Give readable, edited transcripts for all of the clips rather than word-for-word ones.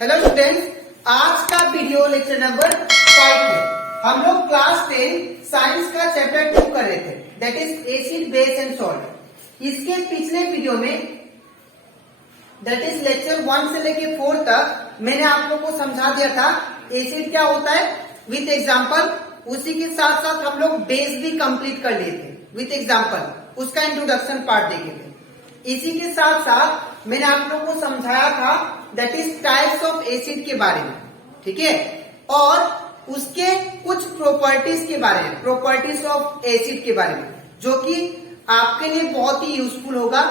Hello students, आज का video lecture number 5 है। हम लोग क्लास 10 साइंस का चैप्टर 2 कर रहे थे, that is acid base and salt. इसके पिछले वीडियो में दैट इज लेक्चर 1 से लेके 4 तक मैंने आप लोग को समझा दिया था एसिड क्या होता है विथ एग्जाम्पल। उसी के साथ साथ हम लोग बेस भी कंप्लीट कर लिए थे विथ एग्जाम्पल, उसका इंट्रोडक्शन पार्ट देखे थे। इसी के साथ साथ मैंने आप लोगों को समझाया था that is types of acid के बारे में, ठीक है, और उसके कुछ प्रॉपर्टीज के बारे में, प्रॉपर्टीज ऑफ एसिड के बारे में, जो कि आपके लिए बहुत ही यूजफुल होगा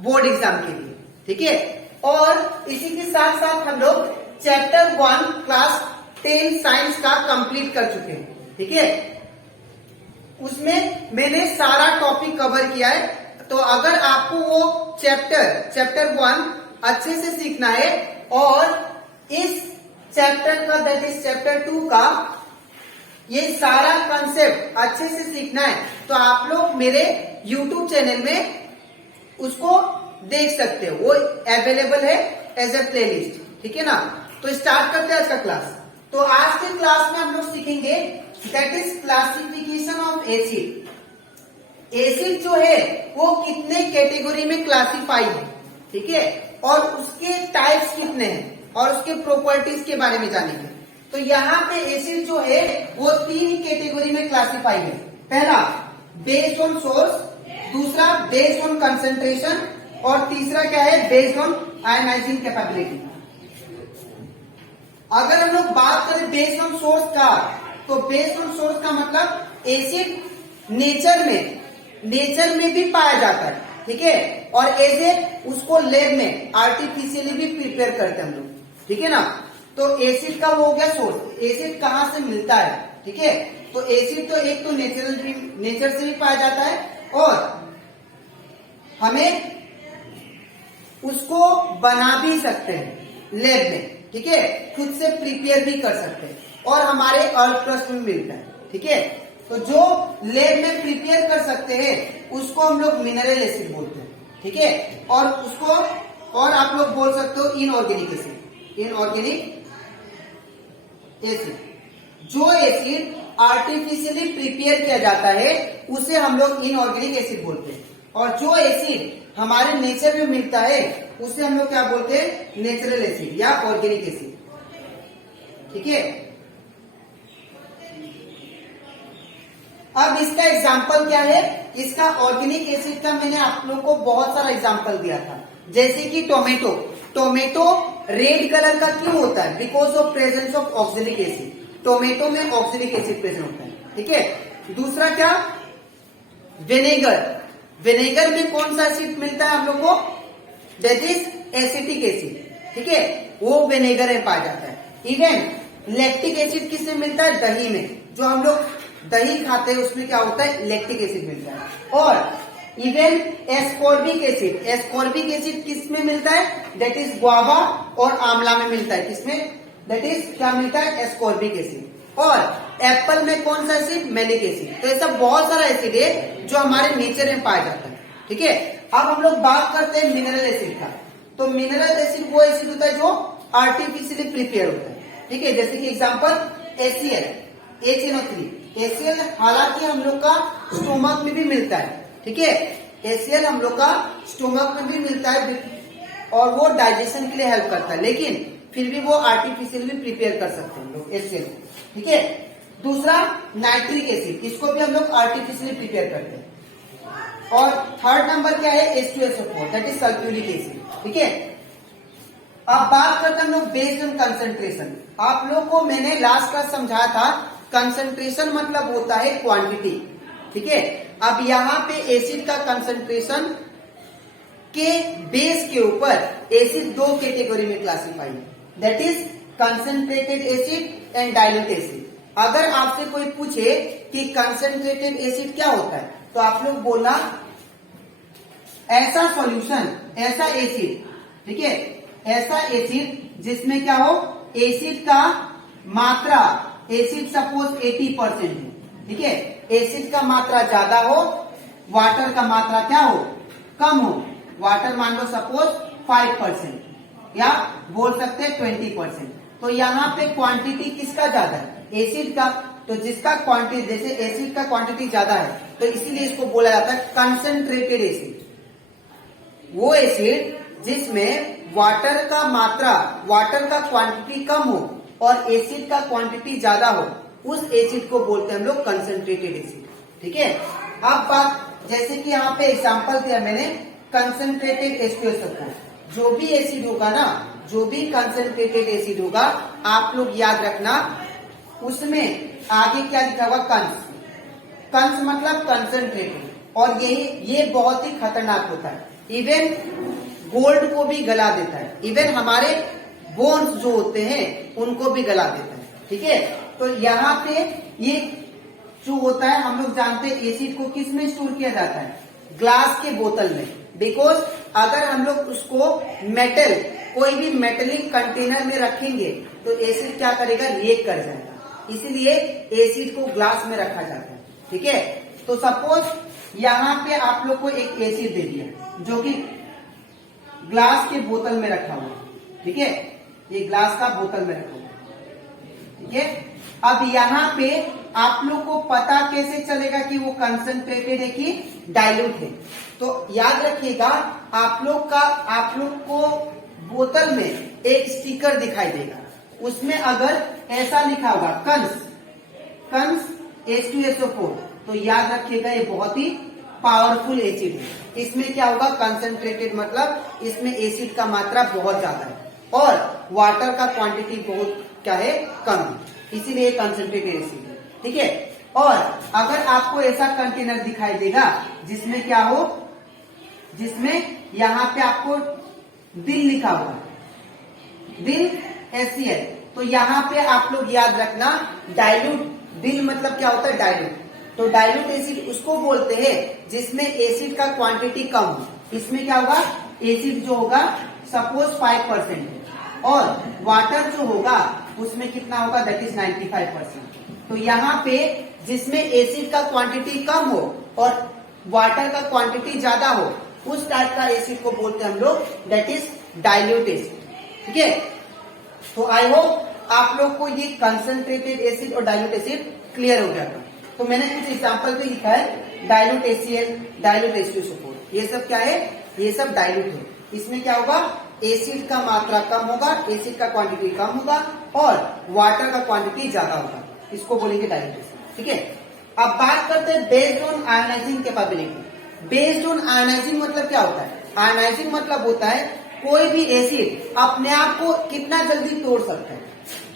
बोर्ड एग्जाम के लिए, ठीक है। और इसी के साथ साथ हम लोग चैप्टर 1 क्लास 10 साइंस का कंप्लीट कर चुके हैं, ठीक है। उसमें मैंने सारा टॉपिक कवर किया है। तो अगर आपको वो चैप्टर 1 अच्छे से सीखना है और इस चैप्टर का दैट इज चैप्टर 2 का ये सारा कंसेप्ट अच्छे से सीखना है, तो आप लोग मेरे YouTube चैनल में उसको देख सकते हो, वो अवेलेबल है एज ए प्लेलिस्ट, ठीक है ना। तो स्टार्ट करते हैं आज का क्लास। तो आज के क्लास में हम लोग सीखेंगे that is classification of acid. Acid जो है वो कितने कैटेगरी में क्लासिफाई है, ठीक है, और उसके टाइप्स कितने हैं और उसके प्रॉपर्टीज के बारे में जानेंगे। तो यहाँ पे एसिड जो है वो 3 कैटेगरी में क्लासिफाई है। पहला बेस्ड ऑन सोर्स, दूसरा बेस्ड ऑन कंसेंट्रेशन, और तीसरा क्या है बेस्ड ऑन आयनाइजिंग कैपेबिलिटी। अगर हम लोग बात करें बेस्ड ऑन सोर्स का, तो बेस्ड ऑन सोर्स का मतलब एसिड नेचर में भी पाया जाता है, ठीक है, और ऐसे उसको लैब में आर्टिफिशियली भी प्रिपेयर करते हैं हम लोग, ठीक है ना। तो एसिड का वो हो गया सोर्स, एसिड कहाँ से मिलता है, ठीक है। तो एसिड तो एक तो नेचर से भी पाया जाता है, और हमें उसको बना भी सकते हैं लैब में, ठीक है, खुद से प्रिपेयर भी कर सकते हैं, और हमारे अर्थ क्रस्ट में मिलता है, ठीक है। तो जो लैब में प्रिपेयर कर सकते हैं उसको हम लोग मिनरल एसिड बोलते हैं, ठीक है। और उसको और आप लोग बोल सकते हो इनऑर्गेनिक एसिड, इनऑर्गेनिक एसिड। जो एसिड आर्टिफिशियली प्रिपेयर किया जाता है उसे हम लोग इनऑर्गेनिक एसिड बोलते हैं, और जो एसिड हमारे नेचर में मिलता है उसे हम लोग क्या बोलते हैं नेचुरल एसिड या ऑर्गेनिक एसिड, ठीक है। अब इसका एग्जाम्पल क्या है, इसका ऑर्गेनिक एसिड का मैंने आप लोग को बहुत सारा एग्जाम्पल दिया था, जैसे कि टोमेटो रेड कलर का क्यों होता है, because of presence of oxalic acid. Tomato में ऑक्जेलिक एसिड प्रेजेंट होता है, ठीक है। दूसरा क्या, विनेगर में कौन सा एसिड मिलता है हम लोग को, दैट इज एसिटिक एसिड, ठीक है, वो विनेगर में पाया जाता है। इवन लैक्टिक एसिड किसमें मिलता है, दही में, जो हम लोग दही खाते हैं उसमें क्या होता है लैक्टिक एसिड मिलता है। और इवन एस्कॉर्बिक एसिड किसमें मिलता है, दैट इज गुआवा और आंवला में मिलता है, किसमें, दैट इज क्या मिलता है एस्कॉर्बिक एसिड। और एप्पल में कौन सा एसिड, मैलिक एसिड। तो ऐसा बहुत सारा एसिड है जो हमारे नेचर में पाया जाता है, ठीक है। अब हम लोग बात करते हैं मिनरल एसिड का। तो मिनरल एसिड वो एसिड होता है जो आर्टिफिशियली प्रिपेयर होता है, ठीक है, जैसे कि एग्जाम्पल HNO3। HCl हालांकि हम लोग का स्टोमक में भी मिलता है, ठीक है, HCl हम लोग का स्टोमक में भी मिलता है और वो डाइजेशन के लिए हेल्प करता है, लेकिन फिर भी वो आर्टिफिशियल भी प्रिपेयर कर सकते हैं हम लोग HCl, ठीक है। दूसरा नाइट्रिक एसिड, इसको भी हम लोग आर्टिफिशियली प्रिपेयर करते हैं। और थर्ड नंबर क्या है H2SO4, that is sulphuric acid, ठीक है। अब बात करते हैं हम लोग बेस्ड ऑन कंसेंट्रेशन। आप लोग को मैंने लास्ट क्लास समझाया था कंसेंट्रेशन मतलब होता है क्वांटिटी, ठीक है। अब यहाँ पे एसिड का कंसेंट्रेशन के बेस के ऊपर एसिड 2 कैटेगरी में क्लासिफाई है, that is concentrated acid and dilute acid. अगर आपसे कोई पूछे कि कंसेंट्रेटेड एसिड क्या होता है, तो आप लोग बोलना ऐसा सॉल्यूशन, ऐसा एसिड, ठीक है, ऐसा एसिड जिसमें क्या हो, एसिड का मात्रा, एसिड सपोज 80% है, ठीक है, एसिड का मात्रा ज्यादा हो, वाटर का मात्रा क्या हो, कम हो। वाटर मान लो सपोज 5%, या बोल सकते हैं 20%। तो यहाँ पे क्वांटिटी किसका ज्यादा है? एसिड का। तो जिसका क्वांटिटी, जैसे एसिड का क्वांटिटी ज्यादा है तो इसीलिए इसको बोला जाता है कंसंट्रेटेड एसिड। वो एसिड जिसमें वाटर का मात्रा, वाटर का क्वांटिटी कम हो और एसिड का क्वांटिटी ज्यादा हो, उस एसिड को बोलते हैं हम लोग कंसंट्रेटेड एसिड। ठीक है। अब बात, जैसे कि यहाँ पे एग्जांपल दिया मैंने कंसंट्रेटेड H2SO4। जो भी एसिड होगा ना, जो भी कंसंट्रेटेड एसिड होगा, आप लोग याद रखना उसमें आगे क्या लिखा होगा? कंस। कंस मतलब कंसंट्रेटेड। और ये बहुत ही खतरनाक होता है, इवन गोल्ड को भी गला देता है, इवन हमारे बोन्स जो होते हैं उनको भी गला देता है। ठीक है। तो यहाँ पे ये जो होता है, हम लोग जानते हैं एसिड को किस में स्टोर किया जाता है? ग्लास के बोतल में। बिकॉज अगर हम लोग उसको मेटल, कोई भी मेटेलिक कंटेनर में रखेंगे तो एसिड क्या करेगा? रिएक्ट कर जाएगा। इसीलिए एसिड को ग्लास में रखा जाता है। ठीक है। तो सपोज यहाँ पे आप लोग को एक एसिड दे दिया जो कि ग्लास के बोतल में रखा हुआ है। ठीक है। ये ग्लास का बोतल में रखा हुआ है। ठीक है। अब यहाँ पे आप लोग को पता कैसे चलेगा कि वो कंसंट्रेटेड है कि डाइल्यूट है? तो याद रखिएगा, आप लोग को बोतल में एक स्टिकर दिखाई देगा, उसमें अगर ऐसा लिखा होगा कंस H2SO4, तो याद रखिएगा ये बहुत ही पावरफुल एसिड है। इसमें क्या होगा? कंसंट्रेटेड मतलब इसमें एसिड का मात्रा बहुत ज्यादा है और वाटर का क्वांटिटी बहुत क्या है? कम है, इसीलिए कंसंट्रेटेड एसिड है। ठीक है। और अगर आपको ऐसा कंटेनर दिखाई देगा जिसमें क्या हो, जिसमें यहाँ पे आपको दिल लिखा हुआ, दिल HCl, तो यहाँ पे आप लोग याद रखना डाइल्यूट, दिल मतलब क्या होता है? डाइल्यूट। तो डाइल्यूट एसिड उसको बोलते हैं जिसमें एसिड का क्वांटिटी कम हो। इसमें क्या होगा? एसिड जो होगा सपोज 5% और वाटर जो होगा उसमें कितना होगा? That is 95%। तो यहाँ पे जिसमें एसिड का क्वांटिटी कम हो और वाटर का क्वांटिटी ज्यादा हो, उस टाइप का एसिड को बोलते हैं हम लोग दैट इज डाइल्यूट एसिड। ठीक है। तो आई होप आप लोग को ये कंसंट्रेटेड एसिड और डाइल्यूट एसिड क्लियर हो गया था। तो मैंने कुछ एग्जांपल पे लिखा है डाइल्यूट HCl, डाइल्यूट H2SO4, ये सब क्या है? ये सब डाइल्यूट है। इसमें क्या होगा? एसिड का मात्रा कम होगा, एसिड का क्वांटिटी कम होगा और वाटर का क्वांटिटी ज्यादा होगा, इसको बोलेंगे डाइल्यूट एसिड। ठीक है। अब बात करते हैं based on ionising capability. Based on ionising मतलब क्या होता है? आयोनाइजिंग मतलब होता है कोई भी एसिड अपने आप को कितना जल्दी तोड़ सकता है।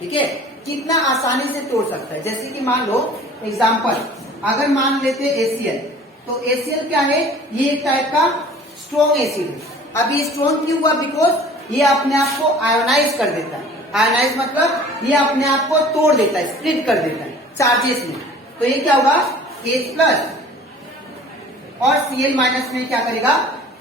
ठीक है। कितना आसानी से तोड़ सकता है। जैसे कि मान लो एग्जांपल, अगर मान लेते हैं HCl, तो HCl क्या है? ये एक टाइप का स्ट्रॉन्ग एसिड है। अब ये स्ट्रॉन्ग क्यों हुआ? बिकॉज ये अपने आप को आयोनाइज कर देता है। आयोनाइज मतलब ये अपने आप को तोड़ देता है, स्प्लिट कर देता है चार्जेस में। तो ये क्या होगा? H प्लस और Cl माइनस में क्या करेगा?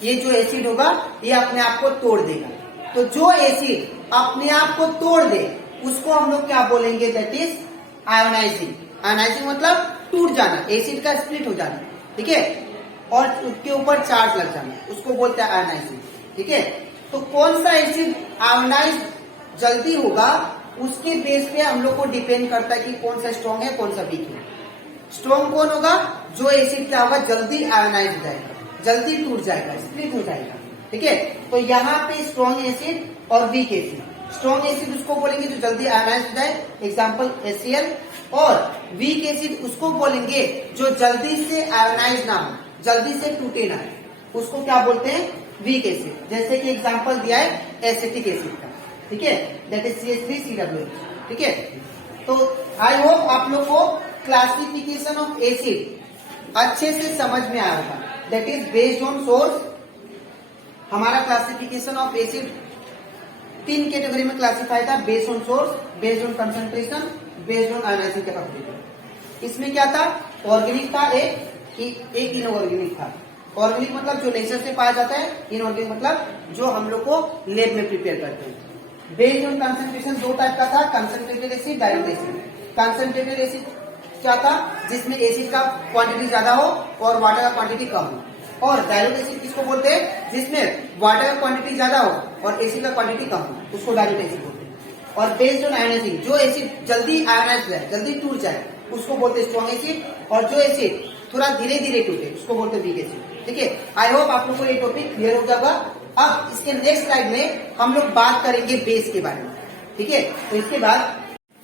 ये जो एसिड होगा ये अपने आप को तोड़ देगा। तो जो एसिड अपने आप को तोड़ दे उसको हम लोग क्या बोलेंगे? That is ionizing. आयोनाइजिंग मतलब टूट जाना, एसिड का स्प्लिट हो जाना। ठीक है। और उसके ऊपर चार्ज लग जाना, उसको बोलते हैं आयोनाइजिंग। ठीक है। तो कौन सा एसिड आयोनाइज जल्दी होगा उसके बेस पे हम लोग को डिपेंड करता है कि कौन सा स्ट्रॉन्ग है, कौन सा वीक है। स्ट्रॉन्ग कौन होगा? जो एसिड क्या होगा? जल्दी आयोनाइज हो जाएगा, जल्दी टूट जाएगा, स्प्लिट हो जाएगा। ठीक है। तो यहाँ पे स्ट्रॉन्ग एसिड और वीक एसिड, स्ट्रॉन्ग एसिड उसको बोलेंगे जो जल्दी आयोनाइज हो जाए, एग्जांपल HCl, और वीक एसिड उसको बोलेंगे जो जल्दी से आयोनाइज ना हो, जल्दी से टूटे ना, उसको क्या बोलते हैं? Weak acid. जैसे कि एग्जांपल दिया है एसिटिक एसिड का। ठीक है। That is CH3COH। ठीक है। तो आई होप आप लोग को क्लासिफिकेशन ऑफ एसिड अच्छे से समझ में आया होगा। That is based on source. हमारा क्लासिफिकेशन ऑफ एसिड 3 कैटेगरी में क्लासिफाई था, based on source, based on concentration, based on ionising capability. इसमें क्या था? ऑर्गेनिक था, एक इनऑर्गेनिक था। ऑर्गेनिक मतलब जो नेचर से पाया जाता है, इनऑर्गेनिक मतलब जो हम लोग को लेब में प्रिपेयर करते हैं। बेस्ड ऑन कंसंट्रेशन 2 टाइप का था, concentrated acid, dilute acid. Concentrated acid क्या था? जिसमें एसिड का क्वांटिटी ज्यादा हो और वाटर का क्वांटिटी कम हो। और डाइल्यूट एसिड किसको बोलते हैं, जिसमें वाटर का क्वांटिटी ज्यादा हो और एसिड का क्वांटिटी कम हो, उसको डाइल्यूट एसिड बोलते हैं। और बेस्ड ऑन आयोनाइजिंग, जो एसिड जल्दी आयोनाइज हो जाए, जल्दी टूट जाए, उसको बोलते हैं स्ट्रॉन्ग एसिड। और जो एसिड थोड़ा धीरे धीरे टूटे, उसको बोलते हैं वीक एसिड। ठीक है, आई होप आप लोग को ये टॉपिक क्लियर हो जाएगा। अब इसके नेक्स्ट स्लाइड में हम लोग बात करेंगे बेस के बारे में। ठीक है, तो इसके बाद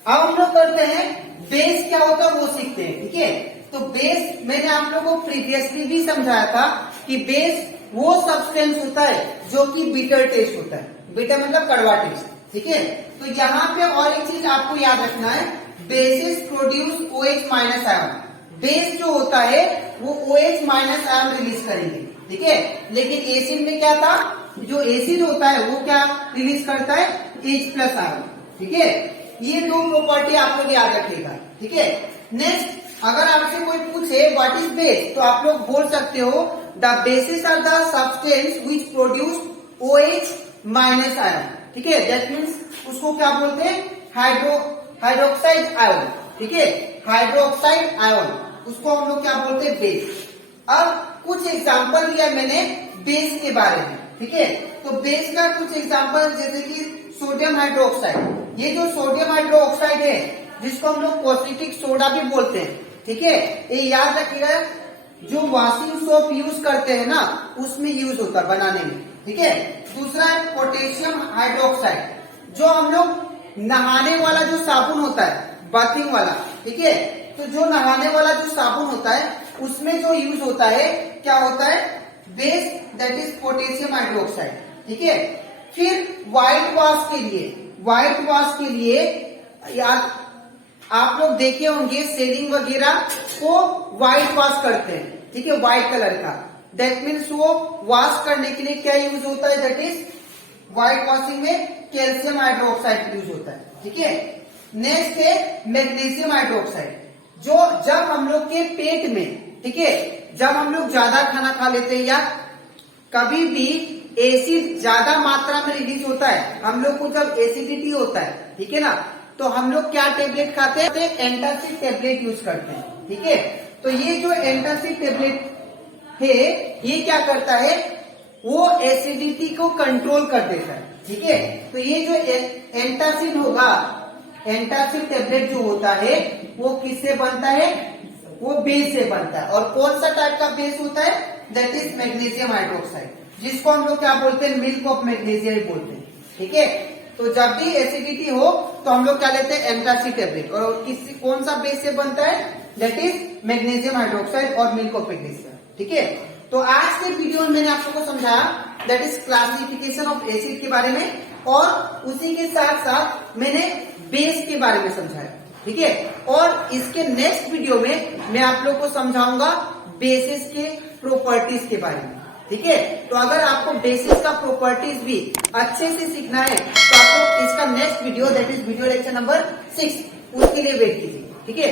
अब हम लोग करते हैं बेस क्या होता है वो सीखते हैं। ठीक है, तो बेस मैंने आप लोगों को प्रीवियसली भी समझाया था कि बेस वो सब्सटेंस होता है जो कि बिटर टेस्ट होता है। बिटर मतलब कड़वा टेस्ट। ठीक है, तो यहाँ पे और एक चीज आपको याद रखना है, basis produce OH minus ion. Base जो होता है वो OH माइनस आयन रिलीज करेंगे। ठीक है, लेकिन एसिड में क्या था, जो एसिड होता है वो क्या रिलीज करता है, H प्लस आयन। ठीक है, ये दो प्रॉपर्टी आप लोग याद रखिएगा। ठीक है, नेक्स्ट अगर आपसे कोई पूछे व्हाट इज बेस, तो आप लोग बोल सकते हो the bases are the substance which produce OH minus ion. ठीक है, दैट मीन्स उसको क्या बोलते हैं, हाइड्रोक्साइड आयन। ठीक है, हाइड्रोक्साइड आयन, उसको हम लोग क्या बोलते हैं, बेस। अब कुछ एग्जांपल दिया मैंने बेस के बारे में। ठीक है, तो बेस का कुछ एग्जांपल जैसे कि सोडियम हाइड्रोक्साइड। ये जो सोडियम हाइड्रोक्साइड है जिसको हम लोग कॉस्मेटिक सोडा भी बोलते हैं। ठीक है, ये याद रखिएगा, जो वॉशिंग सोप यूज करते हैं ना उसमें यूज होता है बनाने में। ठीक है, दूसरा है पोटेशियम हाइड्रोक्साइड, जो हम लोग नहाने वाला जो साबुन होता है, बाथिंग वाला। ठीक है, तो जो नहाने वाला जो साबुन होता है उसमें जो यूज होता है क्या होता है, base, that is potassium hydroxide. ठीक है, फिर व्हाइट वॉश के लिए, व्हाइट वॉश के लिए यार आप लोग देखे होंगे सेलिंग वगैरह को व्हाइट वॉश करते हैं। ठीक है, व्हाइट कलर का, दैट मीन्स वो वॉश करने के लिए क्या यूज होता है, दैट इज व्हाइट वॉशिंग में कैल्शियम हाइड्रोक्साइड यूज होता है। ठीक है, नेक्स्ट है मैग्नीशियम हाइड्रोक्साइड, जो जब हम लोग के पेट में, ठीक है, जब हम लोग ज्यादा खाना खा लेते हैं या कभी भी एसिड ज्यादा मात्रा में रिलीज होता है, हम लोग को जब एसिडिटी होता है, ठीक है ना, तो हम लोग क्या टेबलेट खाते हैं, एंटासिड टेबलेट यूज करते हैं। ठीक है, तो ये जो एंटासिड टेबलेट है ये क्या करता है, वो एसिडिटी को कंट्रोल कर देता है। ठीक है, तो ये जो एंटासिड होगा, एंटासिड टेबलेट जो होता है वो किससे बनता है, वो बेस से बनता है। और कौन सा टाइप का बेस होता है, दैट इज मैग्नीशियम हाइड्रोक्साइड, जिसको हम लोग क्या बोलते हैं, मिल्क ऑफ मैग्नीशियम बोलते हैं। ठीक है, तो जब भी एसिडिटी हो तो हम लोग क्या लेते हैं, एंटासिड टेबलेट। और किसी कौन सा बेस से बनता है, दैट इज मैग्नीशियम हाइड्रोक्साइड और मिल्क ऑफ मैग्नीशियम। ठीक है, तो आज के वीडियो में मैंने आप लोगों को समझाया that is classification of acid के बारे में, और उसी के साथ साथ मैंने बेस के बारे में समझाया। ठीक है, और इसके नेक्स्ट वीडियो में मैं आप लोग को समझाऊंगा बेसिस के प्रॉपर्टीज के बारे में। ठीक है, तो अगर आपको बेसिस का प्रॉपर्टीज भी अच्छे से सीखना है तो आपको इसका next video, that is video lecture number 6, उसके लिए वेट कीजिए। ठीक है।